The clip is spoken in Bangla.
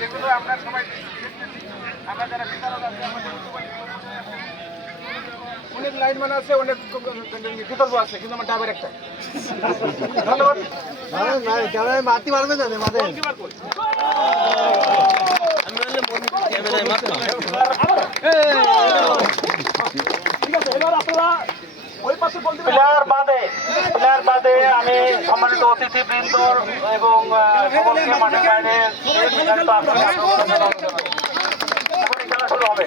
যেগুলো আমরা সবাই দেখতেছি, আমরা যারা বিচারক আছে আমাদের অনেক লাইন মানে আছে, অনেক বিকল্প আছে, কিন্তু আমার ডাবের একটা। ধন্যবাদ। মারতে পারবে না মাঝে প্লেয়ার বাদে আমি সম্মানিত অতিথিবৃন্দ এবং সকলকে মাঠের বাইরে খেলা শুরু হবে।